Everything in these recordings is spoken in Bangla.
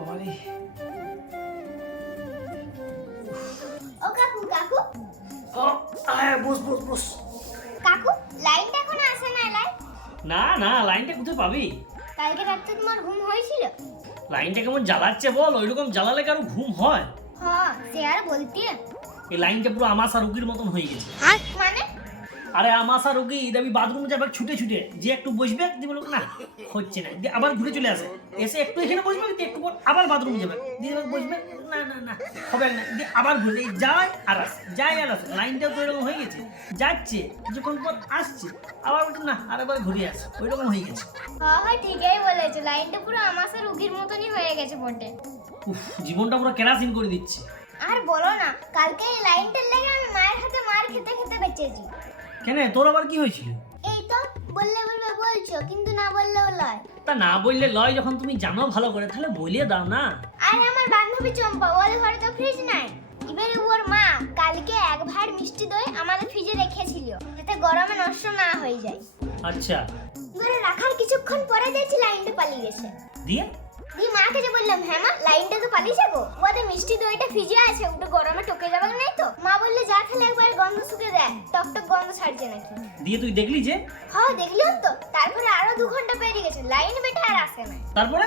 বাবারে। ও কাকু কাকু। ও আয় বস বস বস। কাকু লাইনটা এখনও আসে না লাইন? না না লাইনটা কোথায় পাবি? কালকে রাত্রে তোমার ঘুম হয়েছিল? লাইনটা কেমন জ্বালাচ্ছে বল ওইরকম জ্বালালে কারও ঘুম হয়। হ্যাঁ সে আর বলতে। এই লাইনটা পুরো আমাশা রুগীর মতন হয়ে গেছে। মানে? আরে আমাশা রুগী আমি বাথরুমে যাবে ছুটে ছুটে। যে একটু বসবে বলব না হচ্ছে না। আবার ঘুরে চলে আসে। এসে একটু এখানে বসবে আবার বাথরুমে যাবে। দিয়ে বসবে না না না হবে না। দিয়ে আবার ঘুরে যায় আর আসে যায় আর আসে। লাইনটাও তো এরকম হয়ে গেছে যাচ্ছে কিছুক্ষণ পর আসছে আবার না আর একবার ঘুরে আসে। ওইরকম হয়ে গেছে। হ্যাঁ ঠিকই বলেছ। লাইনটা পুরো আমাসা রুগীর মতনই হয়ে গেছে বটে। উফ জীবনটা পুরো কেরাসিন করে দিচ্ছে। আর বলো না কালকে এই লাইনটার লেগে আমি মায়ের হাতে মার খেতে খেতে বেঁচেছি। কেন তোর আবার কি হয়েছিল? বললে বলবে বলছো কিন্তু না বললেও লয়। তা না বললে লয় যখন তুমি জানো ভালো করে তাহলে বলিয়ে দাও না। আরে আমার বান্ধবী চম্পা ওর ঘরে তো ফ্রিজ নাই। এবারে ওর মা কালকে এক ভাঁড় মিষ্টি দই আমাদের ফ্রিজে রেখেছিল যাতে গরমে নষ্ট না হয়ে যায়। আচ্ছা। এবারে রাখার কিছুক্ষণ পরে দেখছি লাইনটা পালিয়ে গেছে। দিয়ে? দিয়ে মাকে যে বললাম হ্যাঁ মা লাইনটা তো পালিয়েছে গো। ওদের মিষ্টি দইটা ফ্রিজে আছে ওটা গরমে টকে যাবে নাই তো মা বললে যা খেলে একবার গন্ধ শুকে দেয় টক টক গন্ধ ছাড়ছে নাকি? দিয়ে তুই দেখলি যে? হ্যাঁ দেখলিও তো তারপরে আরও দু ঘণ্টা পেরিয়ে গেছে লাইন বেটা আর আসে না। তারপরে?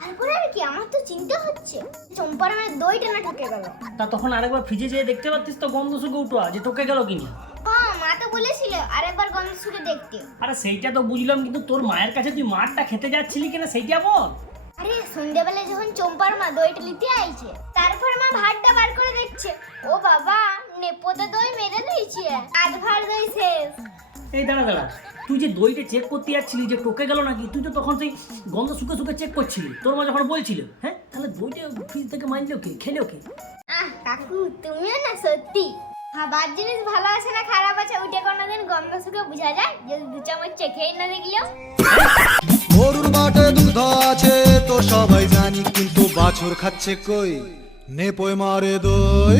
তারপরে আর কি আমার তো চিন্তা হচ্ছে। চম্পার আমার দইটা না ঠকে গেল। তা তখন আরেকবার ফ্রিজে যেয়ে দেখতে পারতিস তো গন্ধ শুকে উঠো যে টোকে গেল কিনা হ্যাঁ মা তো বলেছিল আরেকবার গন্ধ শুকে দেখতে। আরে সেইটা তো বুঝলাম কিন্তু তোর মায়ের কাছে তুই মারটা খেতে যাচ্ছিলি কিনা সেইটা বল। আরে সন্ধ্যাবেলা যখন চম্পার মা দইটা নিতে আইছে তারপর মা ভাতটা বার করে দেখছে ও এই দাঁড়া দাঁড়া। তুই যে দইটা চেক করতে যাচ্ছিলি যে টোকে গেল নাকি? তুই তো তখন সেই গন্ধ শুকে শুকে চেক করছিলি। তোর মা যখন বলছিল হ্যাঁ তাহলে দইটা ফ্রিজ থেকে মানলো কে? খেলো কে? আহ কাকু তুমিও না সত্যি। খাবার জিনিস ভালো আছে না খারাপ আছে ওইটা কোনোদিন গন্ধ শুকে বোঝা যায়। যদি দু চামচ চেখেই না দেখলেও। গরুর মাঠে দুধ আছে তো সবাই জানি কিন্তু বাছুর খাচ্ছে কই? নেপোয় মারে দই।